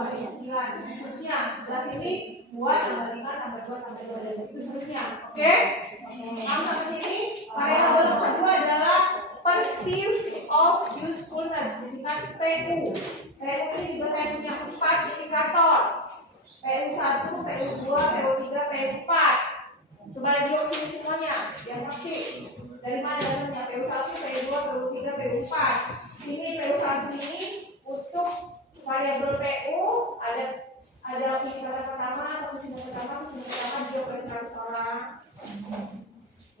2 ini 9. Seterusnya sebelah sini 2 tambah 5 tambah 2 tambah 2 dan itu seterusnya. Oke? Sampai sini variabel kedua adalah perceived of usefulness, disingkat PU. PU ini juga saya punya 4 indikator. PU1, PU2, PU3, PU4. Coba lihat sini semuanya, yang ngerti. Dari mana datangnya? PU1, PU2, PU3, PU4. Ini PU1 ini untuk variabel PU ada indikator pertama, kuesioner pertama dia per 100 orang.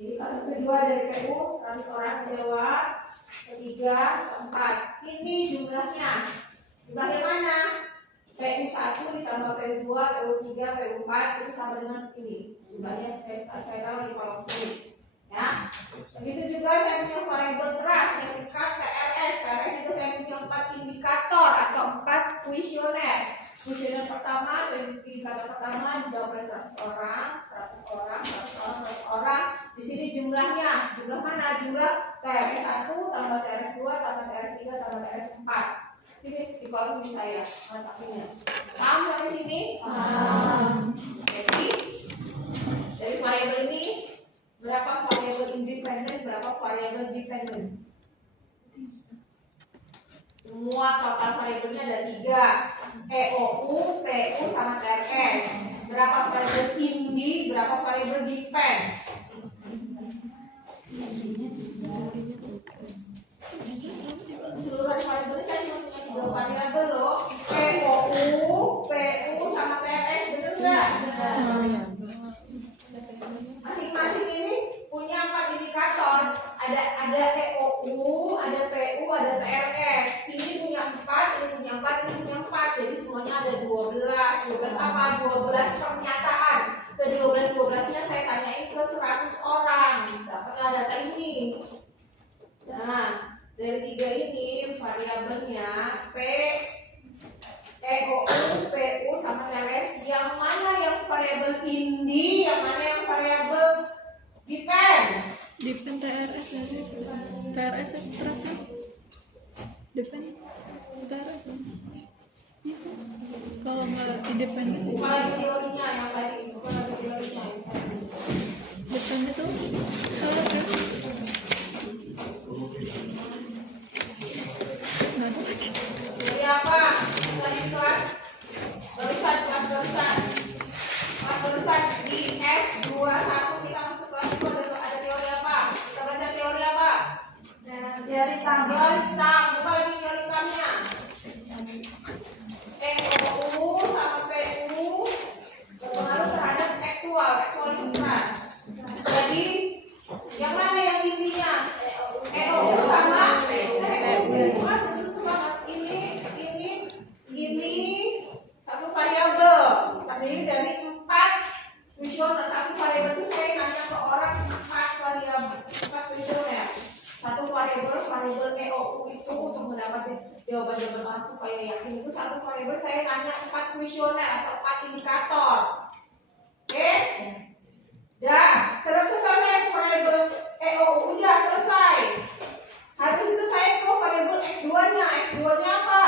Jadi kalau kedua dari PU 100 orang jawab, ketiga, keempat. Ini jumlahnya. Jumlahnya mana? PU1 ditambah PU2, PU3, PU4 itu sama dengan segini. Jumlahnya saya taruh di kolom sini. Ya. Begitu juga saya punya variabel trust yang singkat TRS. TRS itu saya punya 4 indikator atau 4 kuesioner. Kuesioner pertama, indikator pertama dijawab oleh 100 orang, 100 orang, 100 orang, 100 orang. Di sini jumlah mana? Jumlah TRS1 tambah TRS2 tambah TRS3 tambah TRS4. Sini di kolom ini saya letaknya. Paham sampai sini? Jadi dari variabel ini berapa variabel independen, berapa variabel dependen? Semua total variabelnya ada 3. EOU, PU, sama TRS. Berapa variabel indi, berapa variabel depend? Keseluruhan variabel saya cuma punya 3 variabel loh. EOU, PU, sama TRS, bener nggak? Masing-masing ini punya 4 indikator. Ada EOU, ada PU, ada TRS. Ini punya 4, ini punya 4, ini punya 4. Jadi semuanya ada 12. 12 apa? 12 pernyataan. Ke 12-12-nya saya tanyain ke 100 orang. Dapatlah data ini. Nah, dari 3 ini variabelnya P, EOU, PU, sama TRS. Yang mana yang variabel indi, yang mana yang variabel depend? Depend TRS dari TRS terus depend TRS. Kalau nggak independen Bukan lagi teorinya yang tadi, bukan lagi teorinya. depend itu TRS. Jadi apa? Lagi kelas barusan di X21 kita masuk kelas itu ada teori apa? Kita baca teori apa? Teori tabel tam, bukan lagi teori tamnya. EOU sama PU berpengaruh terhadap aktualitas. Jadi yang mana yang intinya? EOU sama PU. Ini satu variabel terdiri dari 4 kuesioner. Satu variabel itu saya nanya ke orang 4 variabel, 4 kuesioner. Satu variabel EOU itu untuk mendapatkan jawaban-jawaban orang supaya yakin itu satu variabel saya nanya 4 kuesioner atau 4 indikator. Oke? Dah, selesai variabel EOU udah selesai. Habis itu saya ke variabel X2-nya. X2-nya apa?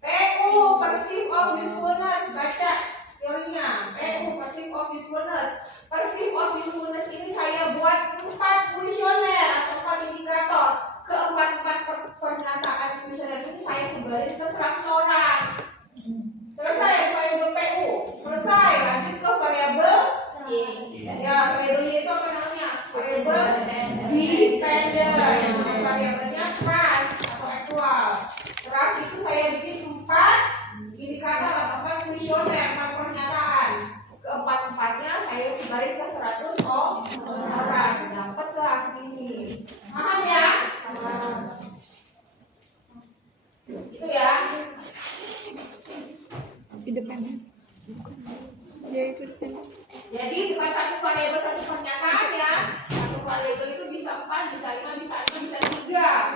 PU, perceive of usefulness. Baca teorinya. PU, perceive of usefulness. Perceive of usefulness ini saya buat 4 kuesioner atau 4 indikator. Ke-4 pernyataan kuesioner ini saya sebarin ke 100 orang. Selesai variabel PU. Selesai. Lanjut ke variabel ya, variabel itu apa namanya? Variabel dependent. Variabelnya trust atau aktual. Trust itu saya bikin 4 indikator atau kuesioner, 4 pernyataan. Ke-4-4-nya saya sebarin ke 100 orang. Dapatlah ini. Paham ya? Itu ya. Independen. Ya itu depend. Jadi bukan satu variabel satu pernyataan ya. Satu variabel itu bisa 4, bisa 5, bisa 6, bisa 3.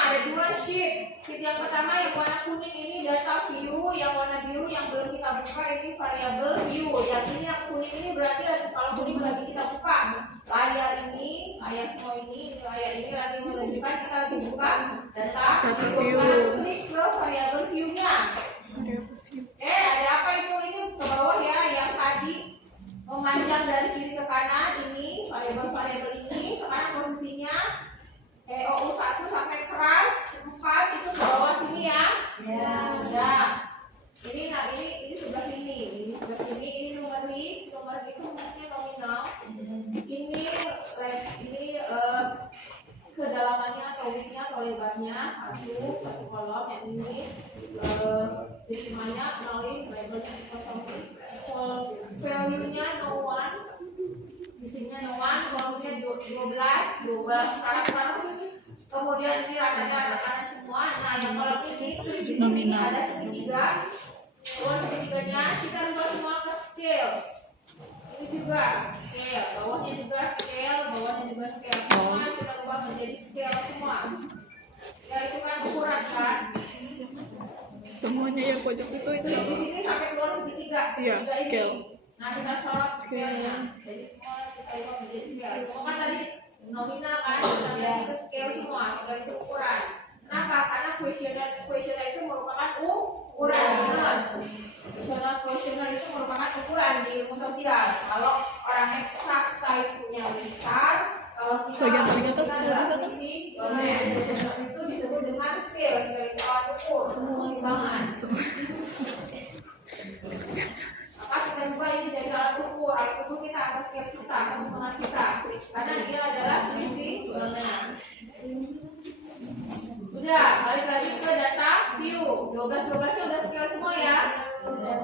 ada dua sheet. Sheet yang pertama yang warna kuning ini data view, yang warna biru yang belum kita buka ini variabel view. Yang ini yang kuning ini berarti kalau kuning lagi kita buka layar ini, layar semua ini layar ini lagi menunjukkan kita lagi buka data view. Sekarang klik ke variabel view-nya. Ada apa itu? Ini ke bawah ya, yang tadi memanjang dari kiri ke kanan ini variabel ini. Sekarang posisinya EOU 1 sampai keras 4 itu ke bawah sini ya. Ya. Ini sebelah sini. Ini sebelah sini. Ini nomor itu maksudnya nominal. Ini kedalamannya atau widthnya atau lebarnya satu kolom. Yang ini desimalnya nolin, labelnya value-nya no one, isinya no one, volume-nya 12 karakter. Kemudian ini rata semua. Nah, yang kolom ini di sini ada segitiga. Ruang segitiganya kita rubah semua ke scale. Ini juga scale, bawahnya juga scale. Semua kita rubah menjadi scale semua. Ya itu kan ukuran kan. Semuanya yang pojok itu Di sini sampai keluar segitiga. Iya, scale. Nah, kita sorot scale-nya. Jadi semua kita rubah menjadi scale. Semua kan tadi nominal kan, kita ganti ke scale semua. Scale itu ukuran. Kenapa? Karena kuesioner itu merupakan ukuran. Kuesioner itu merupakan ukuran di ilmu sosial. Kalau orang eksakta itu punya besar, kalau kita isi kuesioner itu disebut dengan scale. Scale itu alat ukur. Timbangan. Maka kita ubah ini jadi alat ukur. Alat ukur kita atau scale kita, timbangan kita. Karena dia adalah timbangan. Sudah, balik lagi ke data view. 12 nya udah scale semua ya.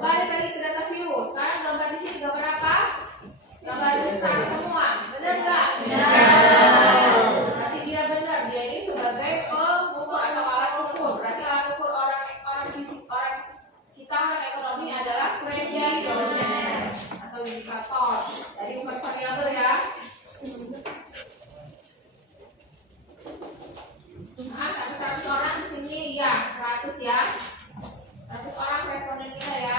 Balik lagi ke data view. Sekarang gambar di sini gambar apa? Gambar besar semua. Benar nggak? Benar. Berarti dia benar. Dia ini sebagai pengukur atau alat ukur. Berarti alat ukur orang fisik, orang kita orang ekonomi adalah kuesioner atau indikator. Jadi bukan variabel ya. Nah, 100 orang di sini ya, 100 ya. 100 orang responden kita ya.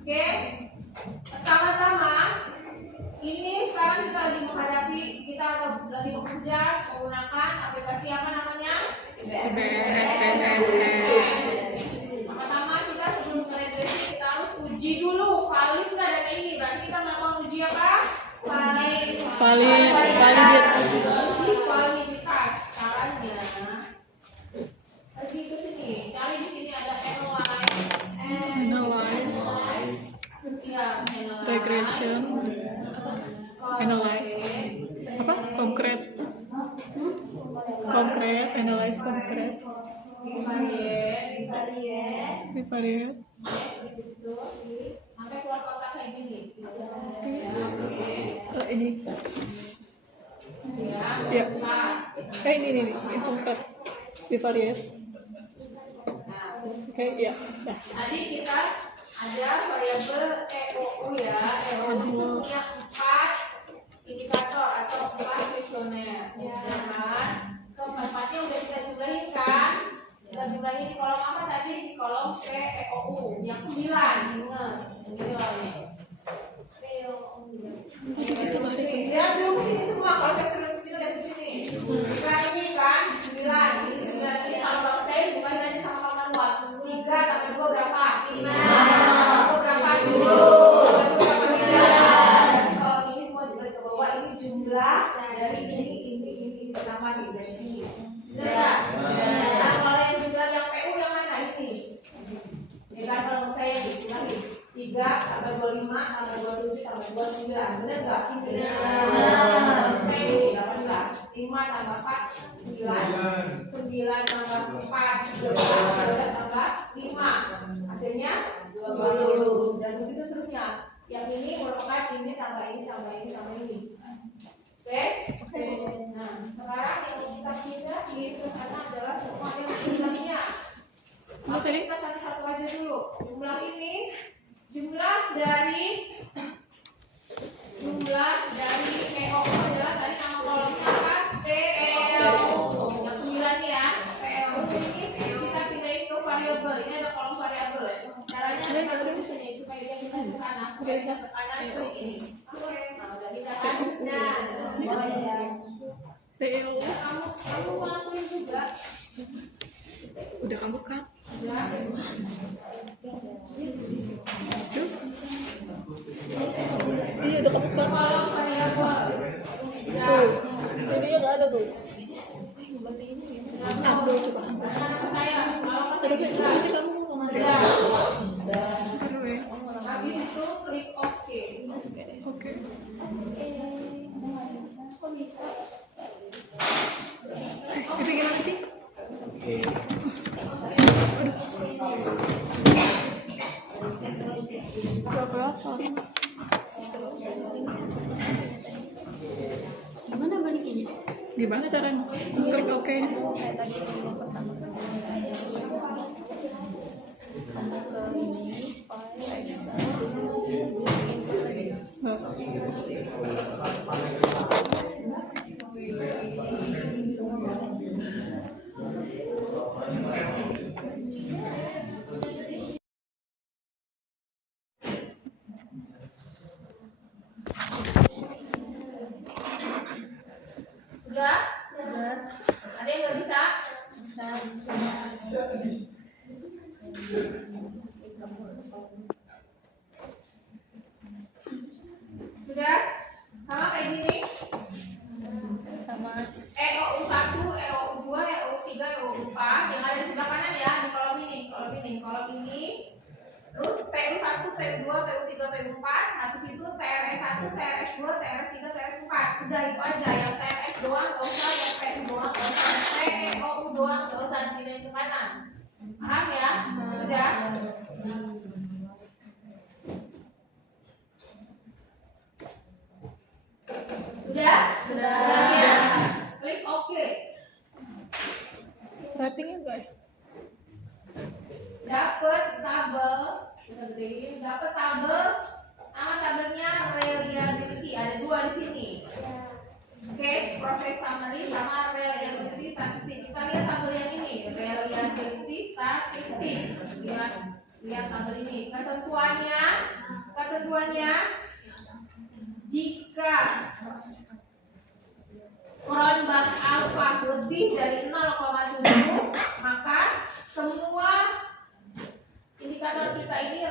Oke. Pertama-tama ini sekarang kita lagi menghadapi, kita lagi bekerja menggunakan aplikasi apa namanya? Pertama-tama kita sebelum regresi kita harus uji dulu valid nggak data ini. Berarti kita melakukan uji apa? Validitas. Caranya pergi ke sini. Cari di sini ada analyze. Ya, regression, analyze, apa? Concrete, analyze concrete, bivariate. Sampai keluar kotak kayak gini. Ini. Ya. Ini concrete, bivariate. Oke, ya. Tadi kita ada variabel EOU ya. EOU punya 4 indikator atau 4 kuesioner. Ya kan? Keempatnya udah kita jumlahin kan? Kita jumlahin di kolom apa tadi? Di kolom PEOU yang 9. Ingat. Ini loh. Lihat dulu ke sini semua. Kalau saya sudah ke sini, lihat di sini. Kita ini kan 9. Ini 9 ini kalau nggak percaya dimulai aja sama manual. 3 tambah 2 berapa? 5. Berapa? 7. Kalau ini semua dibalik ke bawah, ini jumlah dari ini pertama nih dari sini. Benar? Nah, kalau yang jumlah yang PU yang mana ini? Ya kan kalau saya lagi 3 tambah 25 tambah 27 tambah 29. Benar nggak? Benar. PU 18. 5 tambah 4 9. 9 tambah 4 12 tambah 5. Hasilnya 20. Dan begitu seterusnya. Yang ini merupakan ini tambah ini tambah ini tambah ini. Oke? Nah, sekarang yang kita pindah di sana adalah semua yang jumlahnya. Oke, kita satu-satu aja dulu. Jumlah ini jumlah dari EOU adalah tadi nama kolomnya apa? PEOU. Yang 9 ya. Udah kamu cut. Sudah. Terus? Iya udah kamu cut. Kalau variabel Tuh. Jadinya nggak ada tuh. Ambil coba ambil. kata saya kalau kata Tapi bisa nanti kamu ngomong sudah. Aduh ya. Habis itu klik OK. Oke. Itu gimana sih? Berapa? Gimana balikinnya? Gimana caranya? Klik oke. Kayak tadi yang pertama ke ini file Excel input lagi. Sudah? Ada yang nggak bisa? Sudah? Sama kayak gini? Sama EOU1, EOU2, EOU3, EOU4 yang ada di sebelah kanan ya, di kolom ini. Terus PU1, PU2, PU3, PU4, habis itu TRS1, TRS2, TRS3, TRS4. Udah itu aja, yang TRS doang nggak usah, yang PU doang nggak usah, PEOU doang nggak usah dipindahin ke kanan. Paham ya? Udah? Sudah? Ya. Klik OK. Typingnya enggak ya? Dapat tabel, nama tabelnya reliability, ada dua di sini. Case process summary sama reliability statistik. Kita lihat tabel yang ini, reliability statistik. Lihat tabel ini. Ketentuannya jika Cronbach alpha lebih dari 0,7, maka semua indikator kita ini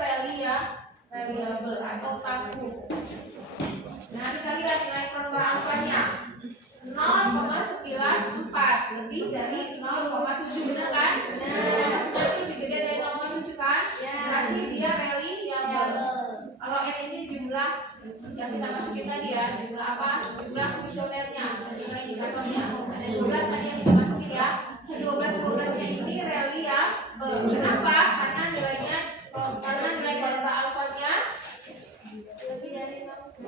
reliable atau takut. Nah, kita lihat nilai Cronbach alpha-nya 0,94, lebih dari 0,7, benar kan? Nah, semua itu lebih gede dari 0,7 kan? Berarti dia reliable. Kalau N ini jumlah yang kita masukin tadi ya, jumlah apa? Jumlah kuesionernya, jumlah indikatornya. Ada 12 tadi yang kita masukin ya. 12-12-nya ini reliable. Kenapa? Karena nilai Cronbach alpha-nya lebih dari 0,7.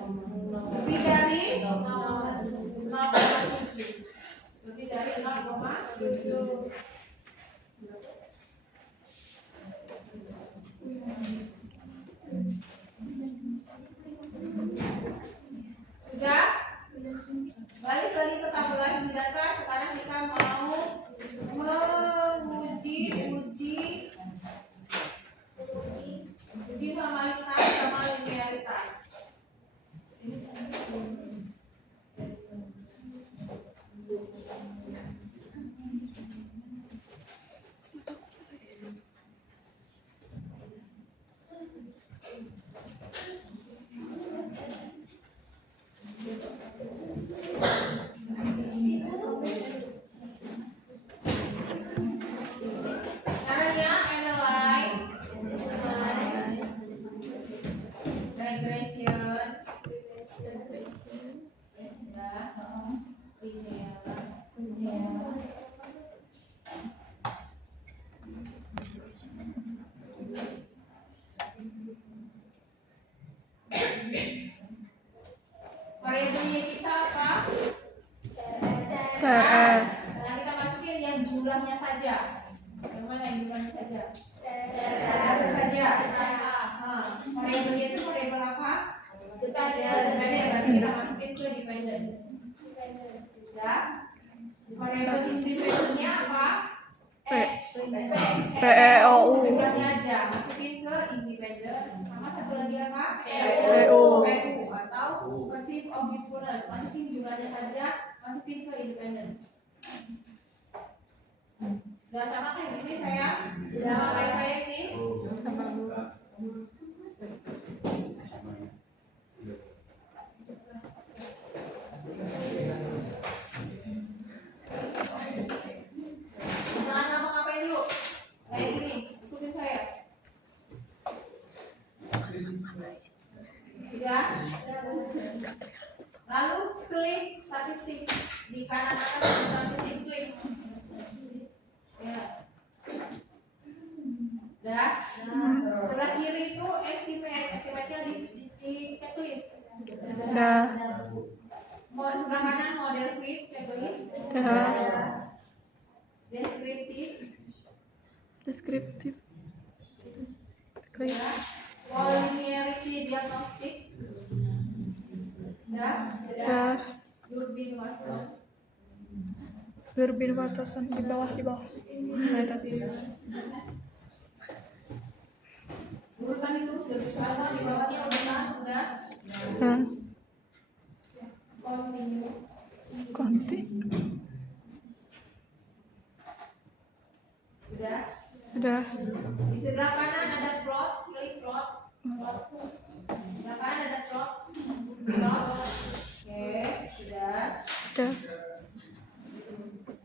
Lebih dari 0,7. Sudah? Balik lagi ke tabulasi data. Sekarang kita mau uji formalitas sama linearitas. Caranya analyze, regression, linear. Variabelnya kita apa? TRS. Nah, kita masukin yang jumlahnya saja. Yang mana yang jumlahnya saja? Saja. Variabelnya itu variabel apa? Dependent. Berarti kita masukin ke dependent. Ya. Variabel independennya apa? PEOU. Jumlahnya aja. Masukin ke independent. Sama satu lagi apa? PU. Atau perceived of usefulness. Masukin jumlahnya saja. Masukin ke independent. Sudah sama kayak gini saya. Sudah kayak saya ini. Sama Bu. Jangan ngapa-ngapain dulu. Kayak gini, ikutin saya. Sudah. Lalu klik statistik di kanan atas statistik klik. Ya. Dah. Sebelah kiri itu estimate-nya di checklist. Dah. Mau sebelah kanan model fit checklist. Dah. Deskriptif. Deskriptif. Klik. Linearity diagnostik. Dah. Dah. Durbin Watson. Durbin Watson di bawah. Ada. Urutan itu sudah bersama di bawahnya udah. Dan Continue. konti. Sudah. Udah. Di sebelah kanan ada plot, klik plot. Sebelah kanan ada plot. Plot. Oke, sudah. Udah.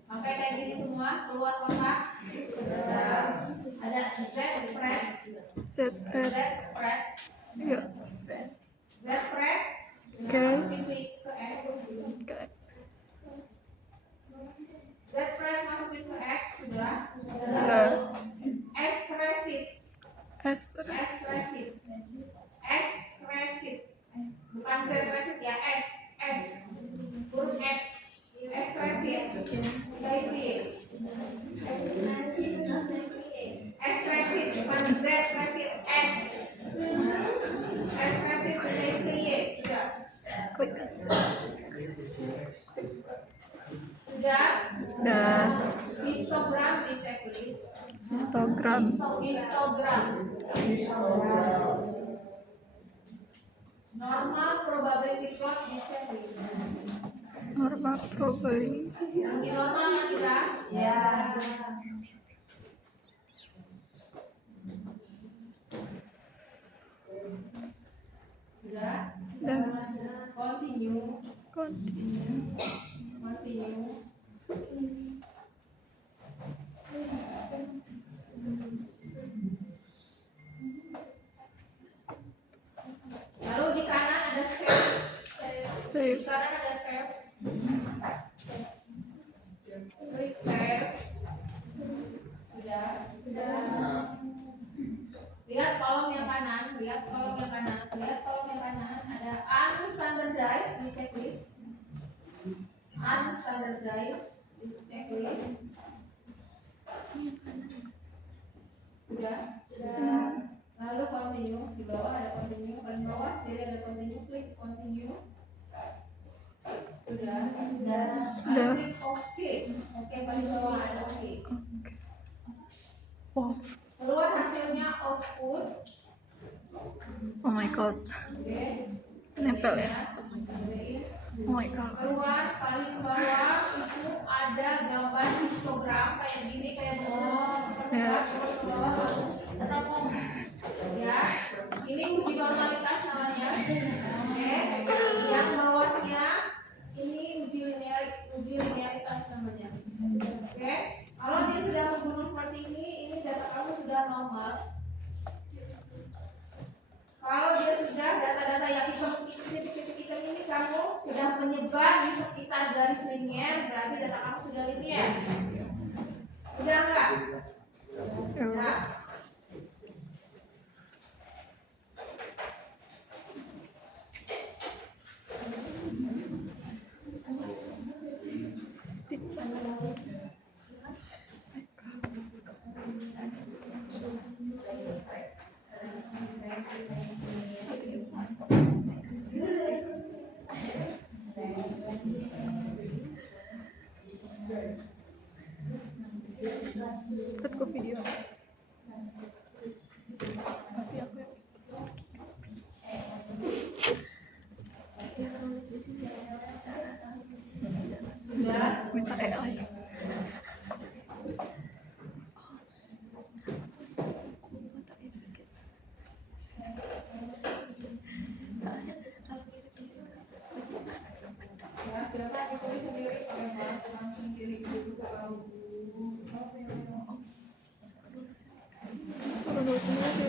Sampai kayak gini semua, keluar kotak. Ada Z press, Set. Z press, Ya. Z press. Oke. Masukin ke X. Oke. Z press masukin ke X, sudah. Udah. Expressive. S. Expressive. Expressive. Bukan Z ya, S. Huruf S. Expressive. Dari create. Expressive bukan Z, expressive S. Expressive dari create. Sudah. Klik. Sudah. Udah. Histogram di checklist. Histogram. Histogram. Normal probability plot di checklist. Normal probability. Yang di normalnya kita. Ya. Sudah. Udah. Continue. Continue. Continue. Lalu di kanan ada save. Di Save. kanan ada save. Klik save. Sudah. Lihat kolom yang kanan. Ada unstandardized di checklist. Unstandardized di checklist. Sudah. Lalu continue, di bawah ada continue, paling bawah jadi ada continue, klik continue. Sudah. Lalu klik oke. Oke, paling bawah ada oke. Wow. Keluar hasilnya output. Oh my god. Oke. Nempel ya. Oh my god. Keluar paling bawah itu ada gambar histogram kayak gini, kayak Ya. tetap ya. Ini uji normalitas namanya. Oke. Yang bawahnya ini uji linearitas namanya. Oke. Kalau dia sudah berguna seperti ini data kamu sudah normal. Kalau dia sudah data-data yang titik-titik hitam ini kamu sudah menyebar di sekitar garis linier, berarti data kamu sudah linier. Sudah enggak? Nah. Ikut ke video. Masih aku ya. Sudah. Minta AI.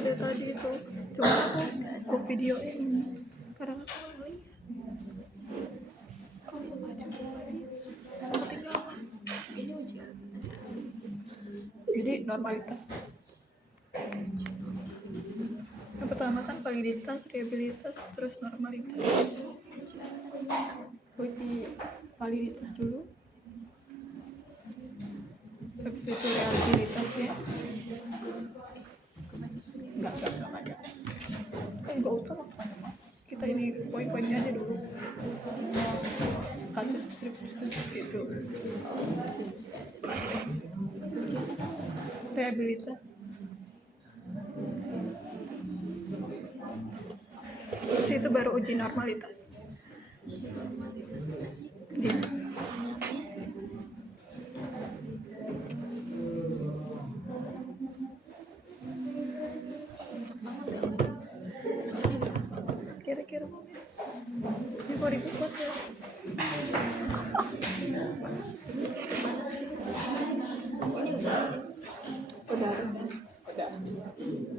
dari tadi itu, cuma aku videoin karena aku mau lihat. Kok mau maju? Aku tinggal ini ujian. Jadi normalitas. Yang pertama kan validitas, reliabilitas, terus normalitas. Uji validitas dulu. Habis itu reliabilitas ya. Enggak banyak. Enggak usah banyak. Kita ini poin-poinnya aja dulu. Kasus gitu. Reliabilitas. Terus itu baru uji normalitas. Iya. Kira-kira ini mau dibuka ya? Udah.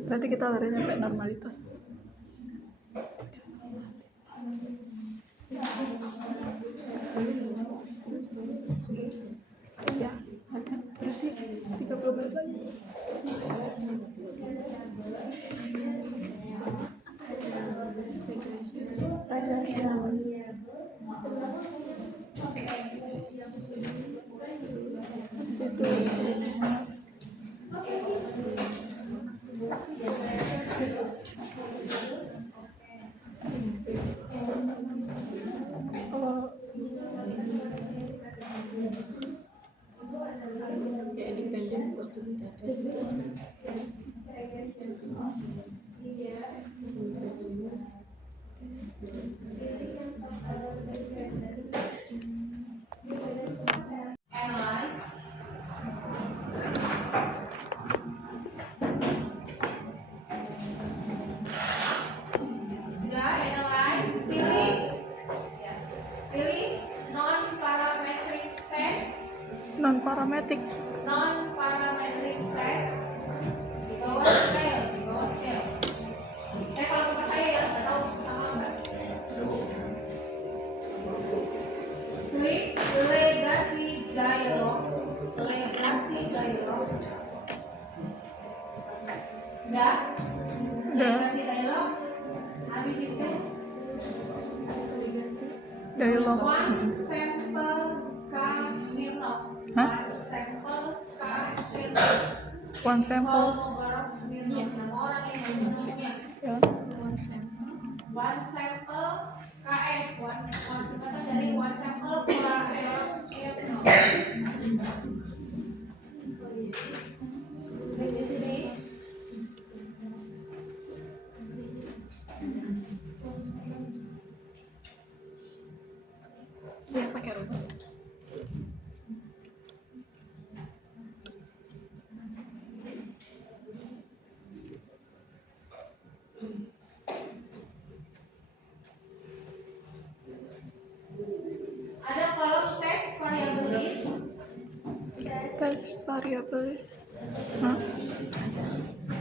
Berarti kita harus nyampe normalitas. Iya, ada. Berarti 30 menit lagi. Non-parametric. Non-parametric test di bawah scale. Kalau tempat saya ya, nggak tahu sama nggak. Klik delegasi dialog. Udah? Delegasi dialog. Habis itu Dialog. one sample Smirnoff. Hah? One sample. Ya. One sample KS. Singkatan dari one sample KS. Di sini. Dia pakai rumus. Ada kolom teks variabilis. Test variables. Hah?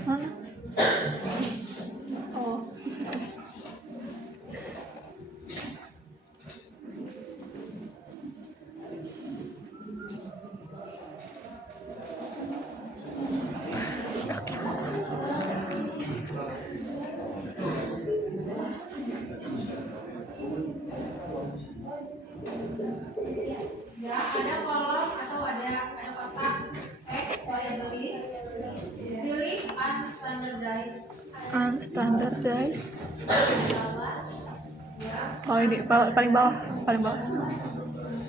Mana? Oh. Ya, ada kolom atau ada kotak teks variabilis. Pilih unstandardized. Unstandardized. Ya, Oh ini paling bawah.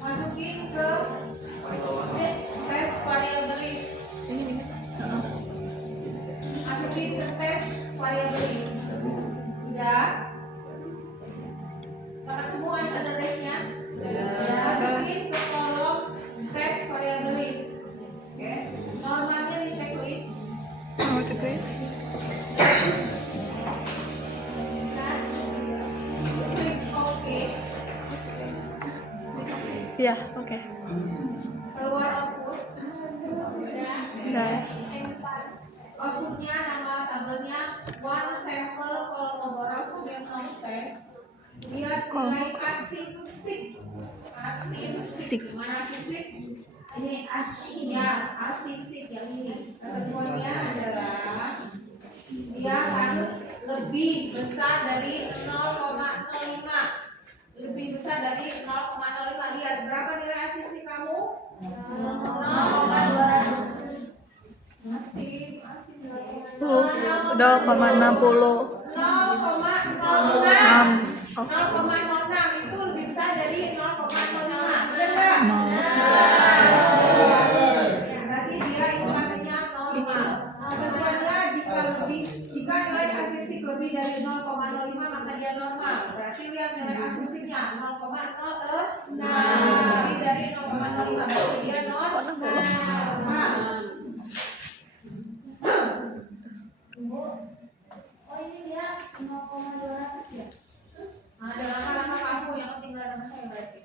masukin ke teks variabilis. Masukin ke teks variabilis. Sudah. Ketemu unstandardized-nya? Ya, masukin ke kolom teks variabilis. Oke. Normalnya di checklist. Oh, checklist. Nah, klik OK. Iya, oke. Keluar output. Udah ya. Outputnya nama tabelnya tes. Lihat nilai asin sik. Asin Sik. Mana asin sik? Ini asin ya, asin sik yang ini. Ketentuannya adalah dia harus lebih besar dari 0,05. Lebih besar dari 0,05. Lihat berapa nilai asin sik kamu? 0,200. Asin 2,60. 0,06 itu lebih besar dari 0,05. Benar nggak? Ya, berarti dia itu artinya 0,5. Ketentuannya jika nilai asinsik lebih dari 0,05 maka dia normal. Berarti lihat nilai asinsiknya 0,06 lebih dari 0,05 berarti dia normal. Oh ini dia 0,200 ya? Ada nama-nama kamu yang tinggal nama saya berarti.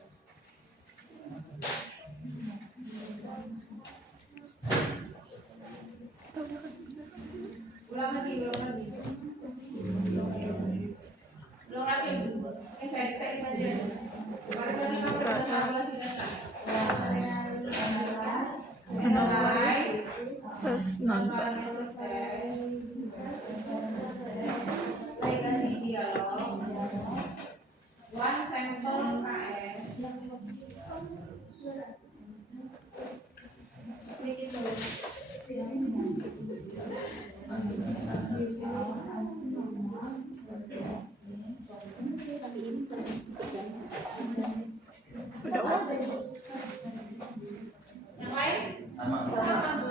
Ulang lagi. Ini saya imajin. Barangkali kamu dapat 15 Terus nonton. Legasi dialog. One sample KS. Ini gitu. Udah uang. Yang lain? Sama. Berapa? 0,6.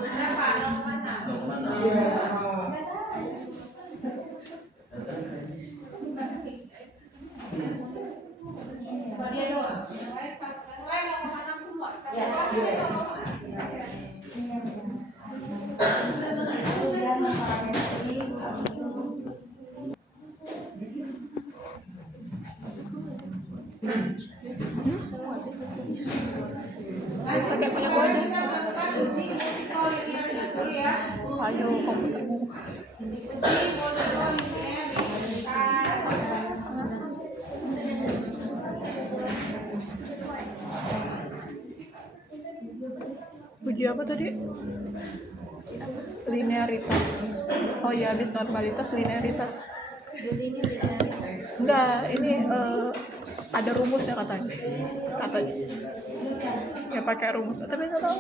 Dia doang. Yang lain 0,6 semua. Ayo komputermu. Uji apa tadi? Linearitas. Oh ya, habis normalitas linearitas. Enggak, ini ada rumusnya katanya. Ya pakai rumus. Tapi nggak tahu.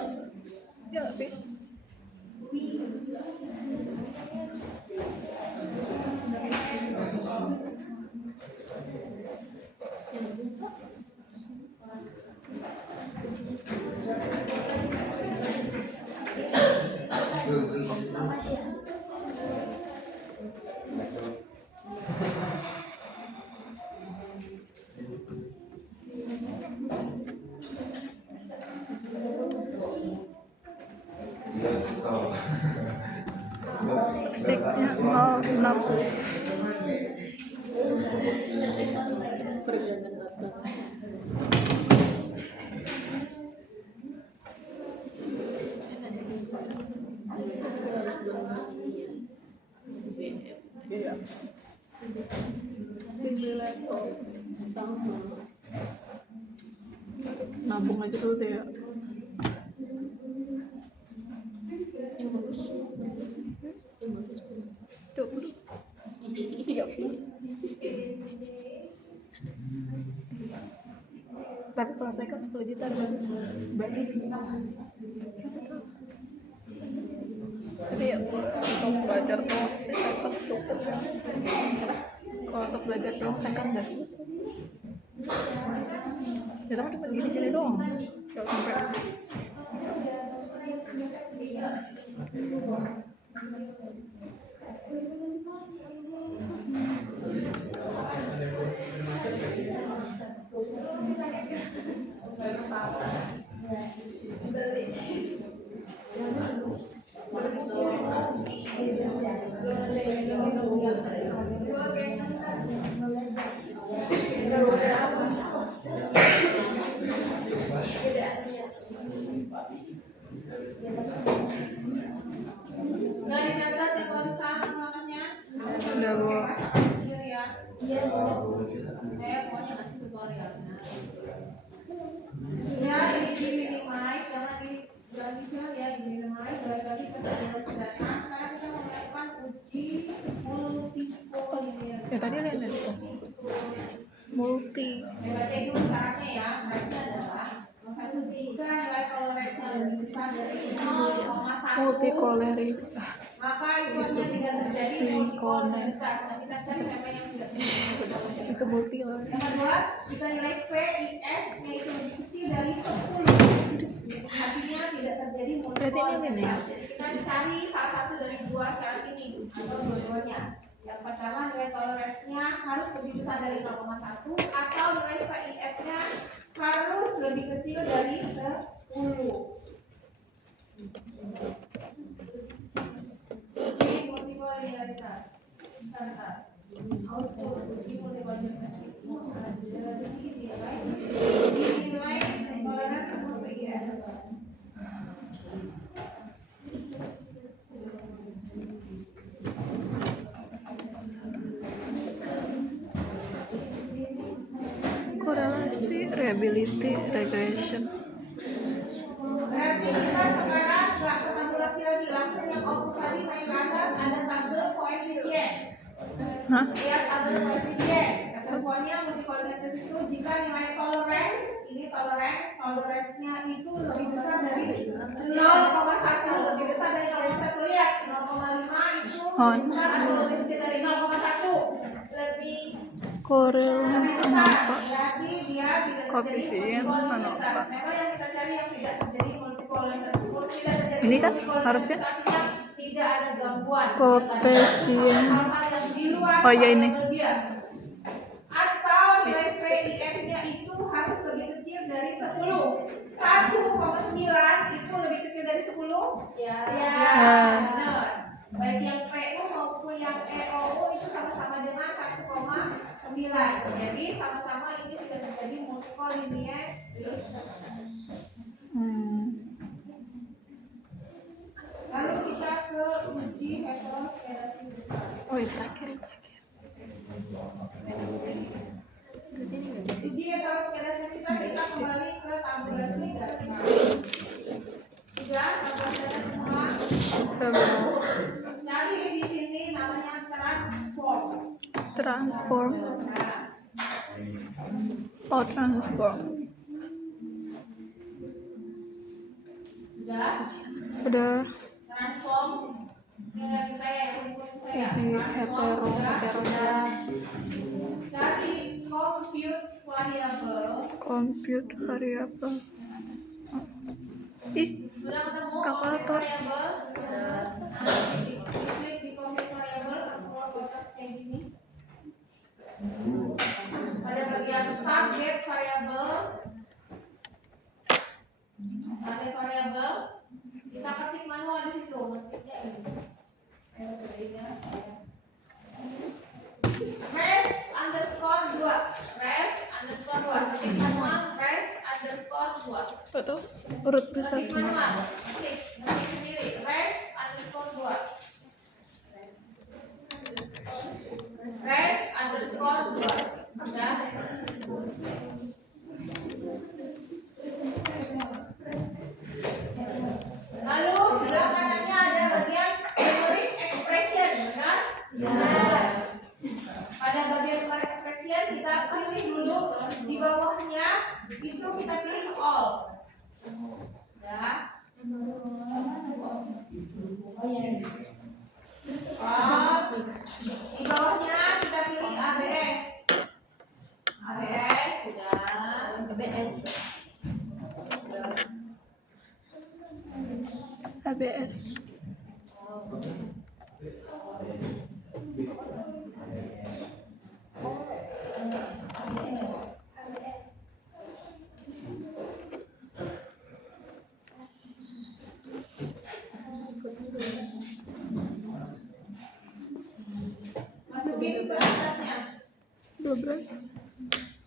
Ya nggak sih. Siknya 0,6. Iya. Beli laptop. Nabung aja dulu deh ya. Yang bagus. 20. 30. Tapi kalau saya kan 10 juta bagus. Berarti tapi ya untuk belajar tuh saya tetap cukup ya. Kalau untuk belajar doang saya kan enggak. Ya tapi cuma gini-gini doang. Kalau sampai Nggak dicatat yang barusan ulangannya. udah bawa Ya. pokoknya ngasih tutorial. Ya, di minimize, jangan bisa ya di minimize. Balik lagi ke tabel sederhana. Sekarang kita mau melakukan uji multipolinier. Ya tadi ada yang multi. Baca dulu syaratnya ya. Syaratnya adalah jika nilai toleransi lebih besar dari 0,1, Multicolori. maka ikutannya tidak terjadi multipolaritas. Nah, kita cari siapa yang tidak terjadi. Itu multi lah. Yang kedua, jika nilai P, I, F nya itu lebih kecil dari 10, artinya tidak terjadi Berarti ini nih. multipolaritas. Jadi kita cari salah satu dari dua syarat ini atau dua-duanya. Yang pertama, nilai toleransinya harus lebih besar dari 0,1 atau nilai P, I, F nya harus lebih kecil dari 10. Uji multipolaritas. Bentar. Output uji multipolaritas itu adalah dinilai toleransi sampai ya. Korelasi, reliability, regression. Berarti kita sekarang nggak ke tabulasi lagi, langsung yang output tadi naik ke atas ada tabel koefisien. Hah? Lihat tabel koefisien. Pokoknya multipolaritas itu jika nilai toleransi, ini toleransinya itu lebih besar dari 0,1, lebih besar dari 0,1, lihat 0,5 itu lebih besar atau lebih kecil dari 0,1, lebih Korelasi sama apa? berarti dia tidak Koefisien mana apa? Memang yang kita cari yang tidak terjadi multipolaritas. Tidak terjadi Ini kan multipolaritas harusnya artinya tidak ada gangguan. koefisien. Hal-hal yang di luar Oh iya ini. level dia. Atau nilai VIF-nya itu harus lebih kecil dari 10. 1,9 itu lebih kecil dari 10? Ya. Benar. Baik yang PU maupun yang EOU itu sama-sama dengan 1,9. Jadi sama-sama ini sudah terjadi multicollinear. Lalu kita ke uji heteroskedasi besar. Oh iya terakhir. Uji heteroskedasi kita kembali ke tabulasi data. Sudah, tabulasi semua. Cari di sini namanya transform. Transform. Oh transform. Sudah. Udah. Transform dengan saya Uji hetero. Cari compute variable. Ih, sudah ketemu kalkulator. variable. Klik di compute variable keluar kotak kayak gini. Pada bagian target variable, kita ketik manual di situ. Ngetiknya ini. res_2 ketik manual res_2 Betul. Urut besar. ketik manual ketik sendiri res_2 udah. Lalu sebelah kanannya ada bagian numeric expression, benar? Benar. Pada bagian numeric expression kita pilih dulu di bawahnya itu kita pilih all. Ya. All. Di bawahnya kita pilih ABS. ABS sudah. ABS. Masukin ke atasnya. 12.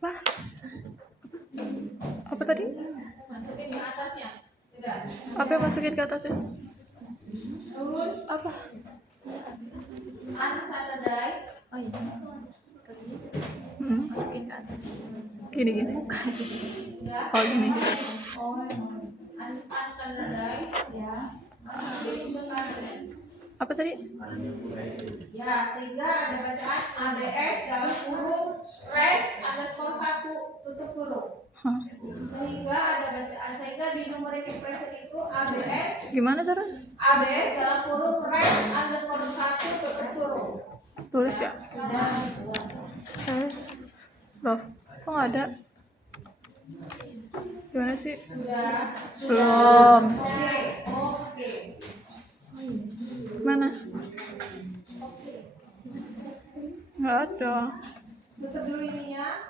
Wah. Apa tadi? Masukin ke atasnya. Sudah. Apa yang masukin ke atasnya? Terus Apa? unstandardized. Oh iya. Hmm. Masukin Gini. Ya. Oh gini. Unstandardized. Ya. Apa tadi? Ya, sehingga ada bacaan ABS dalam kurung res underscore 1 tutup kurung. Hah. Sehingga di numeric expression itu ABS Gimana cara? ABS dalam kurung res underscore 1 tutup kurung. Tulis ya. Loh, kok nggak ada? Gimana sih? Sudah. Belum. Oke. Mana? Nggak ada. Tutup dulu ini ya.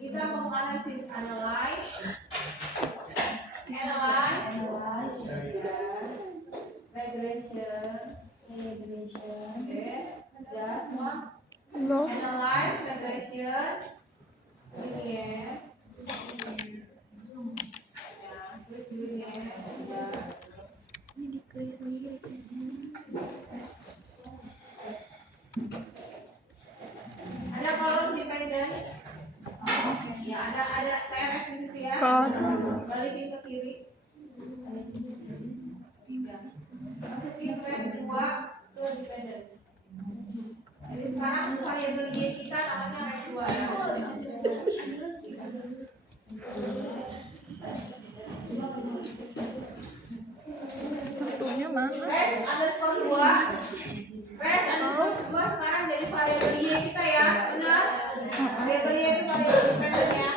Kita mau analisis analyze, regression, oke, udah semua. Belum. Analyze, regression, linear, ya, linear, udah. Ada kolom dependent. Ya, ada TRS di situ ya. Balikin ke kiri. Ya. Masukin res 2 ke dependent. Jadi sekarang variabel Y kita namanya res 2 ya. Satunya mana? Res underscore 2. Res underscore 2 sekarang jadi variabel Y kita ya. Benar? Variabel Y itu variabel dependent ya.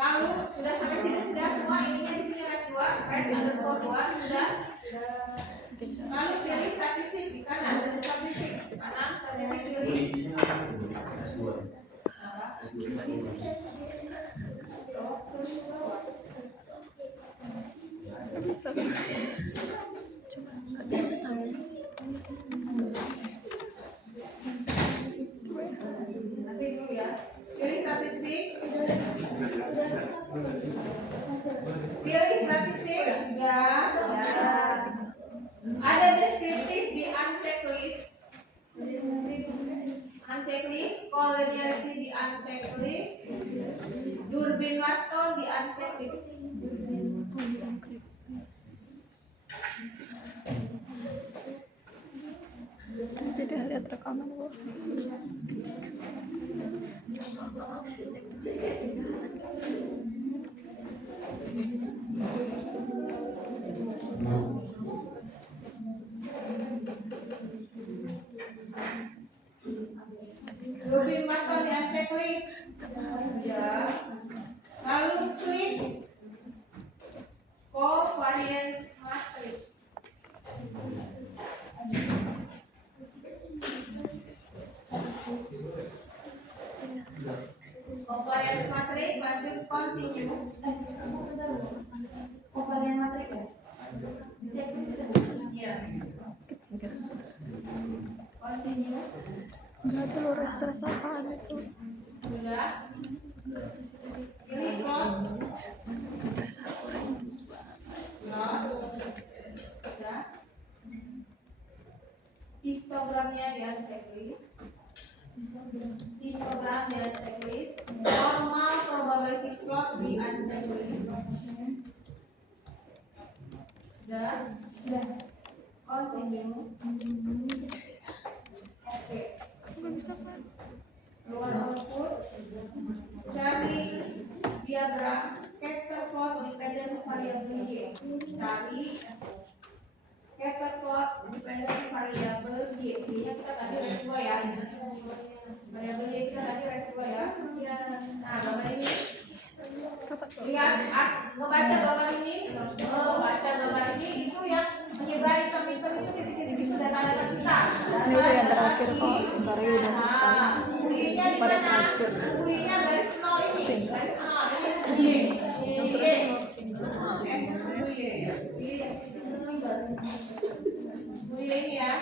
Lalu sudah sampai sini sudah semua ininya di sini res 2, res underscore 2 sudah. Lalu pilih statistik di kanan, ada statistik kanan, saya pilih. Nggak bisa. Coba nggak bisa tahu. Nanti dulu ya. Pilih statistik. Pilih statistik sudah. Ada deskriptif di unchecklist. Unchecklist, collinearity di unchecklist, Durbin-Waston di unchecklist. Nanti dia lihat rekaman gua. Durbin-Waston di unchecklist. Ya. Lalu klik covariance matrix. Covariance matrix lanjut continue. Covariance matrix ya? Iya. Continue. Nggak ada lo res apaan itu? Sudah. Ini plot. Sudah. Histogramnya di unchecklist. Histogram di unchecklist. Normal probability plot di unchecklist. Sudah. Continue. Oke. Nggak bisa kan? Keluar output. Cari diagram scatter plot dependent variable Y. Cari scatter plot dependent variable Y. Y-nya kita tadi res 2 ya. Variable Y kita tadi res 2 ya. Nah, gambar ini. Lihat, membaca gambar ini. Membaca gambar ini itu yang menyebar hitam-hitam itu titik-titik itu data-data kita. Ini udah yang terakhir kok. Sorry udah. Nah, UI-nya di Pada mana? terakhir. UI-nya garis nol ini. Garis nol ini. Y. UI ini ya.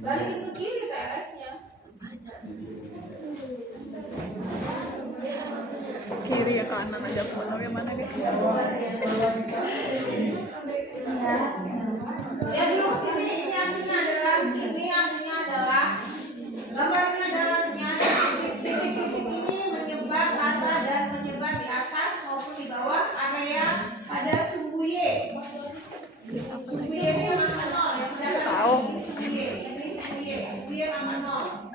Balikin ke kiri TLS-nya. Kiri ya kanan aja pun. Yang mana deh? Ya. Lihat dulu sini, ini artinya adalah gambar ini adalah titik-titik ini menyebar kata dan menyebar di atas maupun di bawah area pada sumbu Y. Sumbu Y ini nama 0 yang sudah Tahu. sumbu Y nama 0.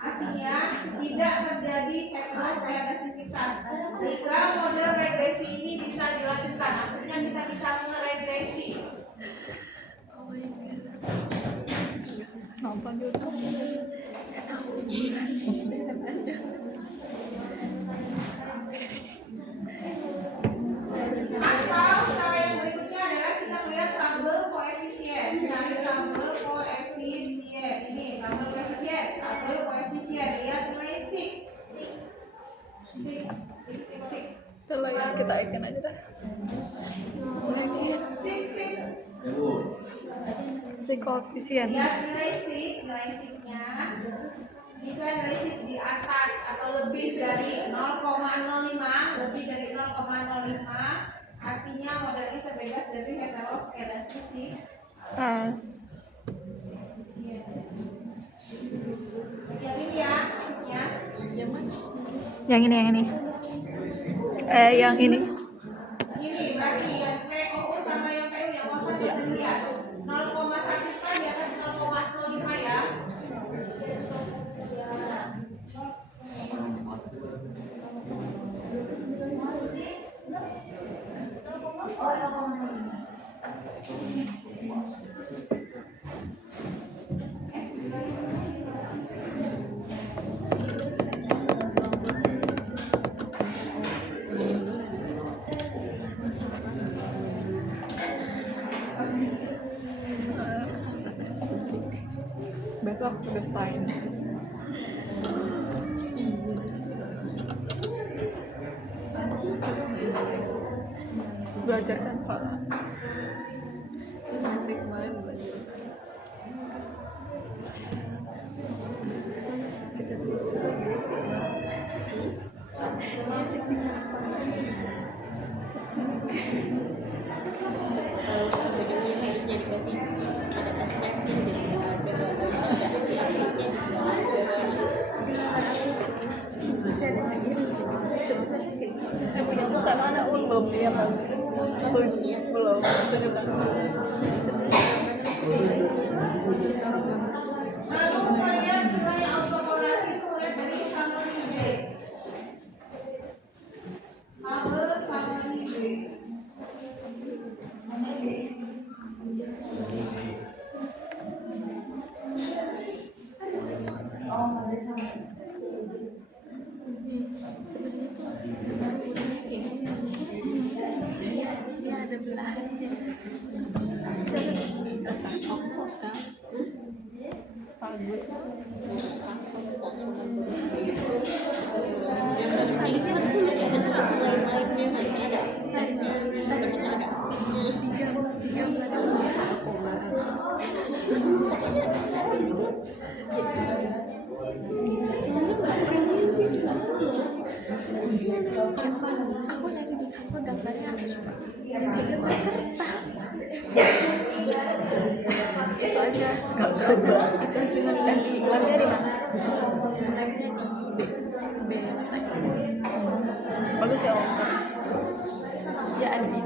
Artinya tidak terjadi heterosklerositas. Jika model regresi ini bisa dilanjutkan, artinya kita bisa meregresi. Nonton YouTube. Atau cara yang berikutnya adalah kita melihat tabel koefisien. Cari tabel koefisien. Ini tabel koefisien. Lihat nilai sik. Kalau yang kita ikan aja dah. Sik. Si koefisien. Lihat nilai siknya. Jika nilai sik di atas atau lebih dari 0,05, artinya model ini terbebas dari heterosklerosis. Yang ini ya. Yang ini. Yang ini. Ini berarti yang PO sama yang PU yang kosong bisa dilihat 0,1 kan di atas 0,05 ya. Besok desain. Belajar kan Pak? Nanti kemarin belajar. Saya punya bukan anak belum lihat belum tunjukkan. Lalu kalian nilai autokorelasi itu lihat dari summary B. Tabel summary B. Dia ada belahannya. Bagus. Tadinya kan masih ada tulisan lain-lainnya, nanti ada tadinya ada tiga aku lagi di kantor gambarnya dipegang kertas. Itu aja, itu cuma di labnya di mana? Labnya di B. Bagus ya Om. Ya Andi.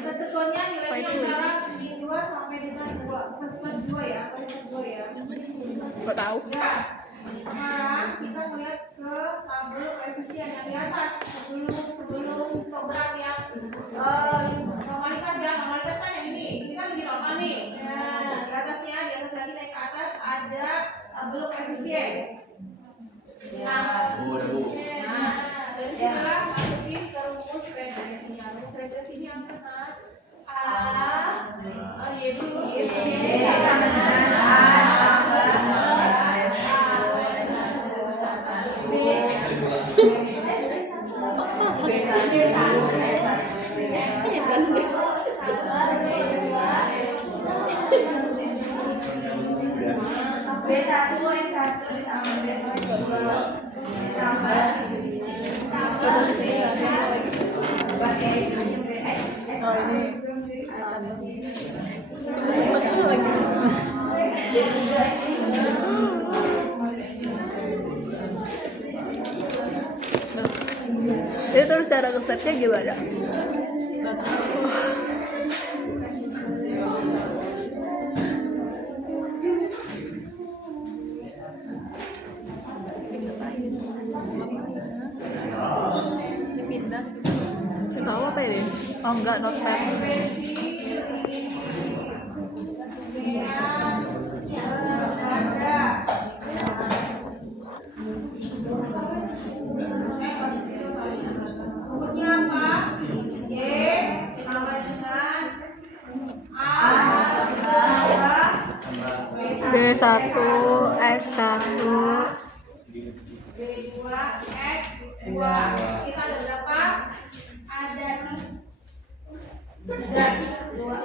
Ketentuannya nilainya antara di 2 sampai dengan 2 ya. Kok tahu? Ya. Sekarang kita melihat ke tabel koefisien yang di atas sebelum histogram ya. Normalitas kan yang ini kan lebih normal nih. Nah, di atas lagi naik ke atas ada tabel koefisien. Nah, dari sinilah masukin ke rumus regresinya. Rumus regresinya apa kan? Y dulu. Y sama dengan B1 X1 1 ditambah B2 ditambah X. Oh ini. Itu terus cara kesetnya gimana? Pindah. Tahu apa ini? Oh enggak, notepad. Rumusnya apa? Y sama dengan A ditambah B1 X1 B2 X2. Kita ada berapa? Ada dua.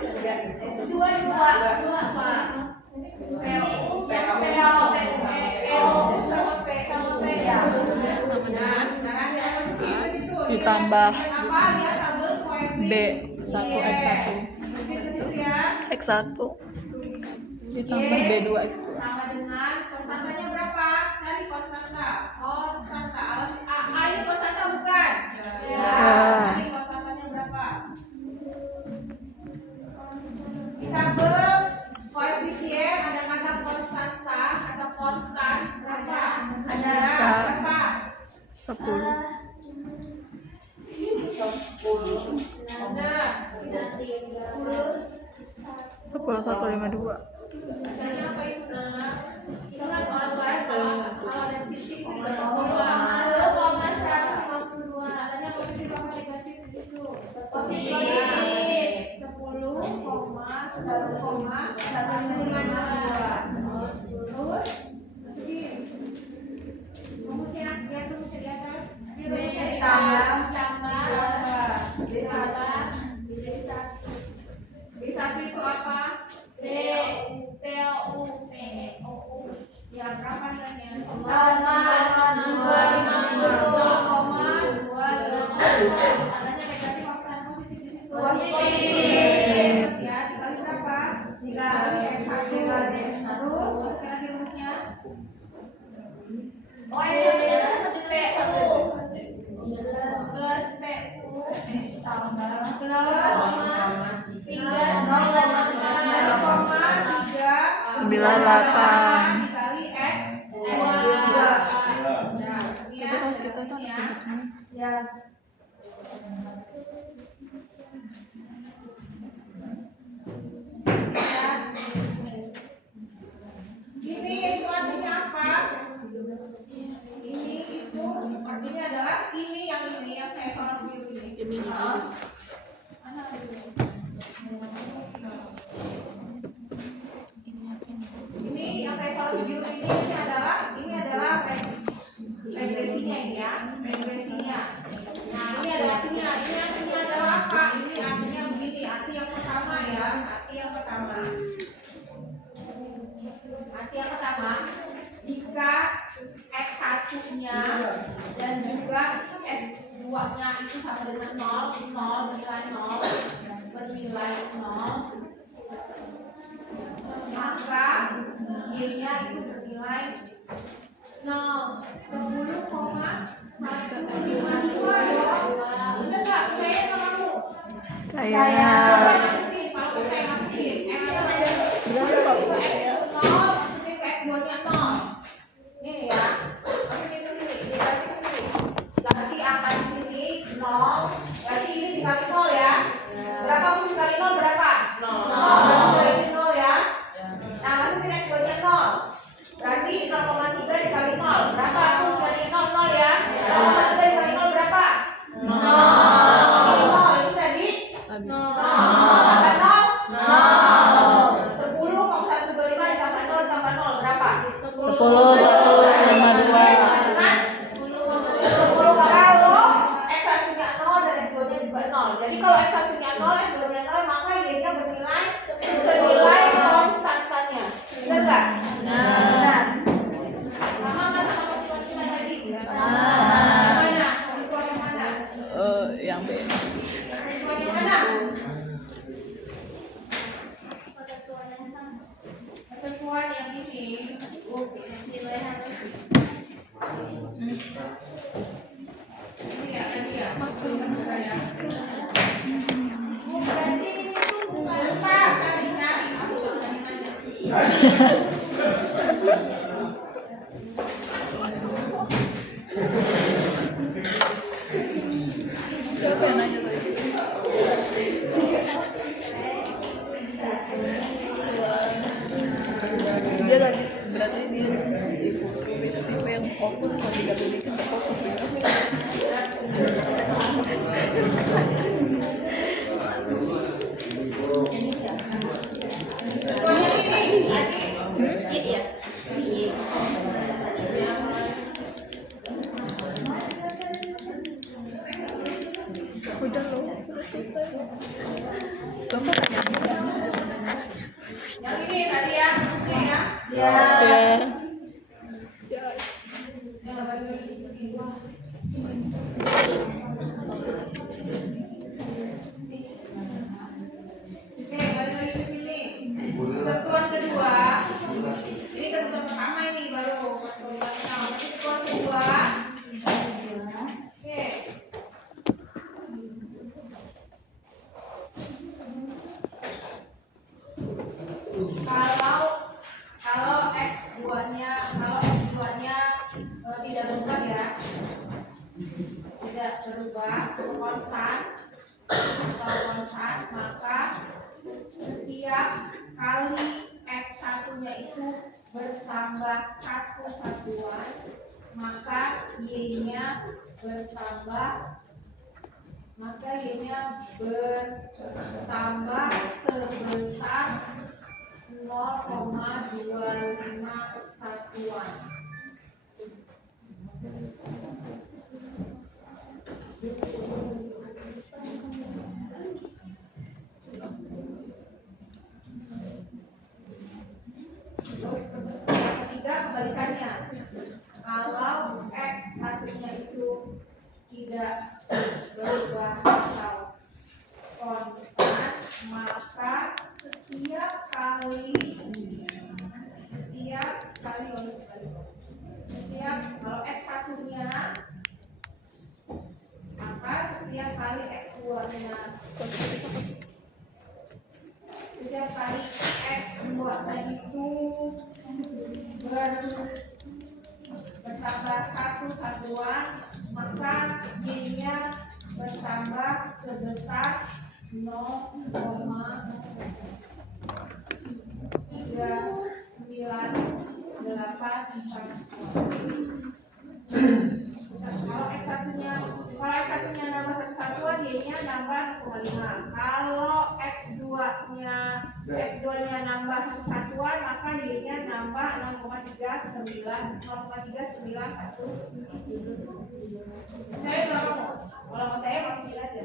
ditambah B1 X1 X1 ditambah B2 X2. sama dengan konstantanya berapa? Cari konstanta. A ini konstanta bukan? Cari konstantanya berapa? Kita berkoefisien ada kata konstanta atau konstan berapa? Ada berapa? 10. Ada 10,152. Misalnya apa itu? Ingat orang lain kalau ada titik di bawah 0,152. Adanya positif apa negatif di situ? Positif. 10,1,152. Terus masukin. Rumusnya rumusnya di atas. B1 itu apa? Ya berapa nilainya? 0,250. Tandanya negatif apa positif di situ? Positif. Ya, dikali berapa? Dikali X1. Terus masukkan lagi rumusnya. Plus PU tambah plus 98 dikali X. Ya. Ini itu artinya apa? Ini itu artinya adalah ini yang saya soal biru ini. ini. Mana itu? Ini yang saya soal biru ini adalah regresinya ini ya, regresinya. Nah ini ada artinya, ini artinya adalah apa? Ini artinya begini, arti yang pertama ya, arti yang pertama. Arti yang pertama, jika X1-nya dan juga X2-nya itu sama dengan 0, bernilai 0, maka Y-nya itu bernilai 0, 10,152 dong. Bener nggak? Saya sama kamu. Kayaknya Masukin, kalau saya masukin. berapa kok? Masukin ke X2-nya 0. Nih ya, masukin ke sini, dikali ke sini. Ganti angka di sini 0, berarti ini dikali 0 ya. Berapa pun dikali 0 berapa? 0. Ini 0 ya. Nah, masukin X2-nya 0. Berarti 0,3 dikali 0. Berapa pun dikali 0, 0 ya. 0,3 dikali 0 berapa? 0. Ini tadi 0. Tambah 0. 10,125 ditambah 0 tambah 0 berapa? 10,152. Kalau X1-nya 0 dan X2-nya juga 0. Jadi kalau X1-nya 0, X2-nya 0, maka Y-nya bernilai konstantannya. Benar nggak? Benar. Siapa yang nanya tadi? Dia lagi berarti dia tipe yang fokus, kalau digabung dikit nggak fokus gitu. Iya. Iya. Udah loh, udah selesai. Kamu tanya Yang ini tadi ya, ini ya. ya. Oke, balik lagi ke sini. Ketentuan kedua. Ini ketentuan pertama ini baru ketentuan pertama. Ketentuan kedua. Oke. Kalau X2-nya tidak berubah ya. Tidak berubah, konstan, maka setiap kali X1-nya itu bertambah satu satuan, maka Y-nya bertambah sebesar 0,25 satuan. Terus ketiga kebalikannya, kalau X1-nya itu tidak berubah atau konstan, maka setiap kali kalau X1-nya, maka setiap kali X2-nya itu bertambah satu satuan, maka Y-nya bertambah sebesar 0,398 Kalau X1-nya nambah satu satuan, Y-nya nambah 0,5. Kalau X2-nya nambah satu satuan, maka Y-nya nambah 0,391. Saya nggak mau. Kalau mau saya masih aja.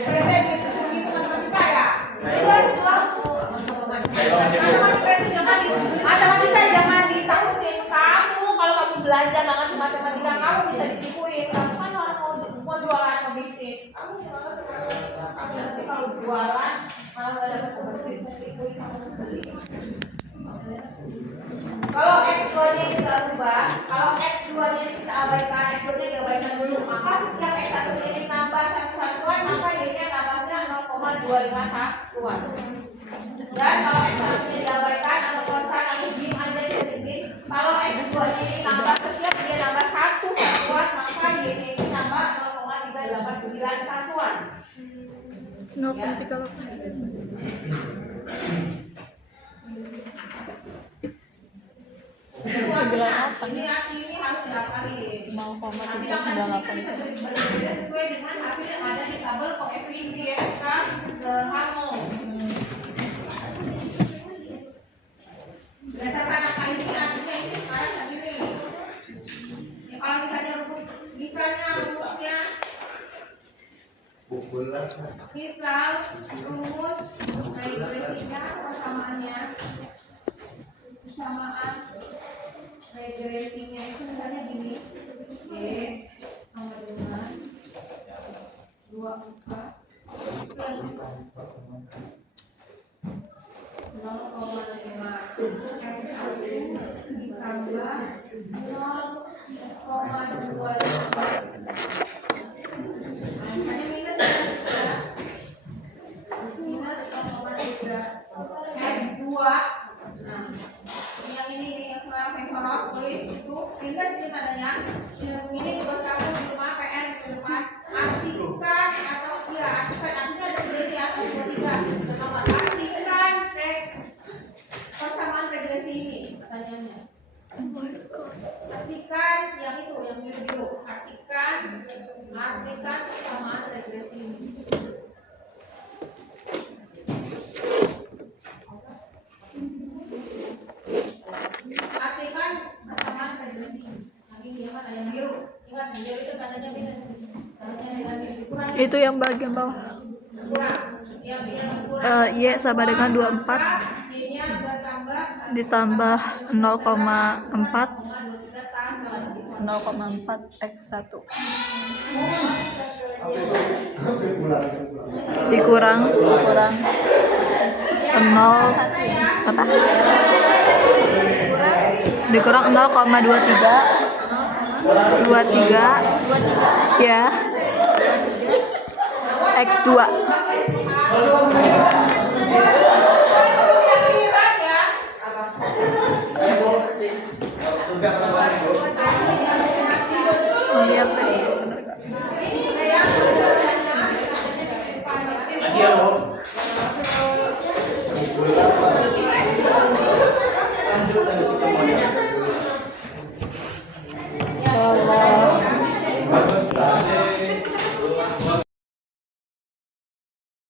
Saya disuruh gitu matematika ya. Itu harus matematika jangan ditakutin. Kamu kalau kamu belajar nggak ngerti matematika, kamu bisa ditipuin. Kamu kan orang mau jualan, mau bisnis. Kamu nggak ngerti matematika. Kamu nanti kalau jualan malah nggak dapat bisnis, ditipuin sama pembeli. Kalau X2-nya kita ubah, kalau X2-nya kita abaikan, X2-nya diabaikan dulu, maka setiap X1 ini nambah satu satuan, maka Y-nya nambahnya 0,25 satuan. Dan kalau X1-nya diabaikan atau konstan atau dim aja sedikit, kalau X2-nya ini nambah, setiap dia nambah satu satuan, maka Y-nya ini nambah 0,389 satuan. 0,38. Ini harus didaftarin. 0,398 itu. Sesuai dengan hasil yang ada di tabel koefisien kamu. Berdasarkan angka ini artinya ini sekarang segini. Kalau misalnya rumusnya misal rumus regresinya persamaan regresinya itu misalnya gini, Y sama dengan 24 plus 0,5 X1 ditambah 0,25. Hanya minus ya. artikan persamaan regresi. Artikan persamaan regresi. Nah, ini dia kan yang biru. Ingat yang biru itu tandanya beda. Tandanya dengan biru. Kurang. Itu yang bagian bawah. Kurang. Yang kurang. Y sama dengan 24 Y-nya bertambah ditambah 0,4 X 1 dikurang 0 apa? Dikurang 0,23 ya X 2 oh iya bener.